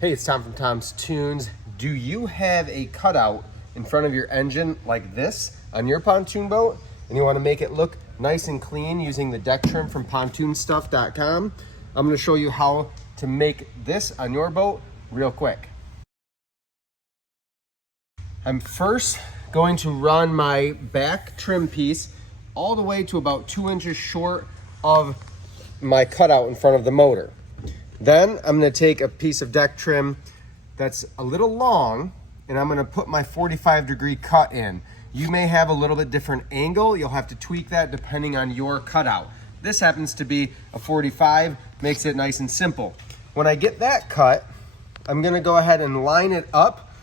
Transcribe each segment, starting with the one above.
Hey, it's Tom from Tom's Toons. Do you have a cutout in front of your engine like this on your pontoon boat and you want to make it look nice and clean using the deck trim from pontoonstuff.com? I'm going to show you how to make this on your boat real quick. I'm first going to run my back trim piece all the way to about 2 inches short of my cutout in front of the motor. Then I'm going to take a piece of deck trim that's a little long and I'm going to put my 45-degree cut in. You may have a little bit different angle. You'll have to tweak that depending on your cutout. This happens to be a 45, makes it nice and simple. When I get that cut, I'm going to go ahead and line it up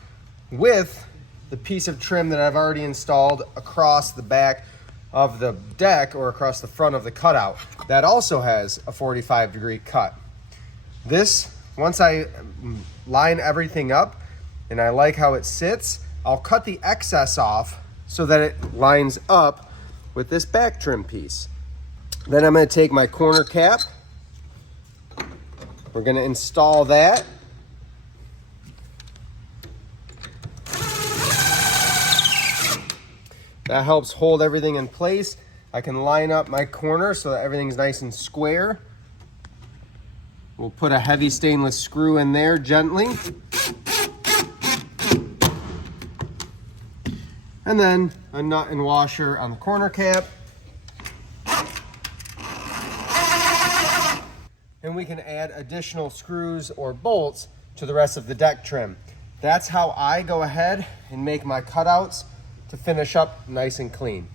with the piece of trim that I've already installed across the back of the deck or across the front of the cutout. That also has a 45-degree cut. This, once I line everything up and I like how it sits, I'll cut the excess off so that it lines up with this back trim piece. Then I'm going to take my corner cap. We're going to install that. That helps hold everything in place. I can line up my corner so that everything's nice and square. We'll put a heavy stainless screw in there gently. And then a nut and washer on the corner cap. And we can add additional screws or bolts to the rest of the deck trim. That's how I go ahead and make my cutouts to finish up nice and clean.